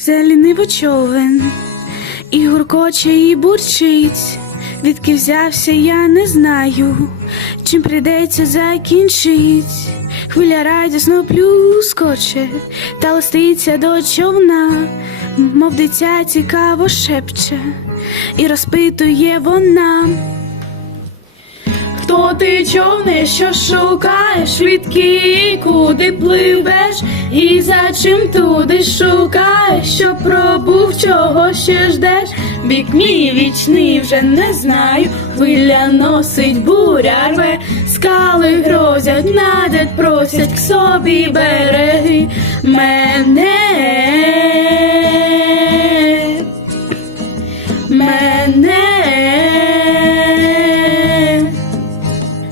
Все ліниво човен, і гуркоче, і бурчить. Відки взявся, я не знаю, чим прийдеться закінчить. Хвиля радісно плюскоче, та листиться до човна, мов дитя цікаво шепче, і розпитує вона. Хто ти човне, що шукаєш, відки куди пливеш, і за чим туди шукаєш, що пробув, чого ще ждеш? Бік мій вічний вже не знаю, хвиля носить буря рве, скали грозять, надять, просять к собі береги мене. Мене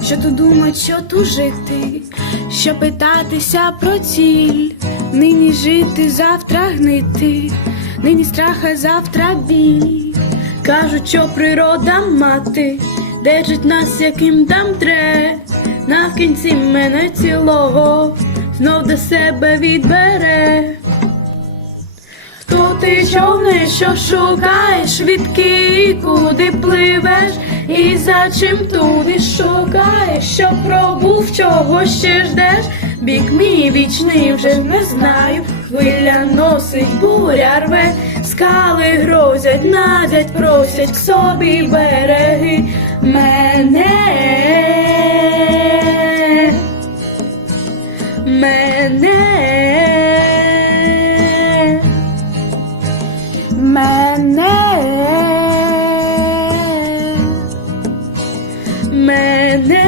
що тут думать, що тут жити, що питатися про ціль, нині жити, завтра гнити, нині страха, завтра біль. Кажуть, що природа мати, держить нас, яким там тре, навкінці мене цілого, знов до себе відбере. Хто ти човне, що шукаєш, відки куди пливеш, і за чим туди шукаєш, що пробув, чого ще ждеш, бік мій вічний вже не знаю, хвиля носить, буря рве, скали грозять, надять, просять к собі береги мене. Мене. Мене. Мене.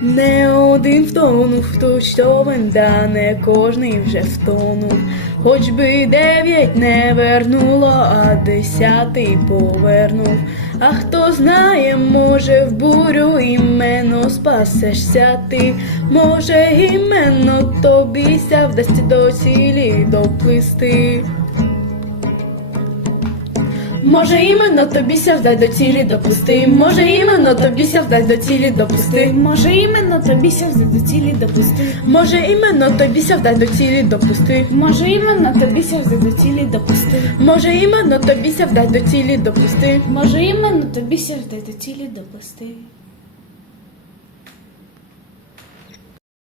Не один втонув, хтось човен, да не кожний вже втонув. Хоч би дев'ять не вернуло, а десятий повернув. А хто знає, може в бурю іменно спасешся ти, може іменно тобіся вдасться до цілі доплисти. Може іменно тобі ся вдай до цілі допусти, може іменно тобі ся вдай до цілі допусти, Може іменно тобі ся до цілі допусти. може іменно тобі ся вдай до цілі допусти, Може іменно тобі ся до цілі допусти. може іменно тобі ся вдай до цілі допусти. Може іменно тобі ся до цілі допусти.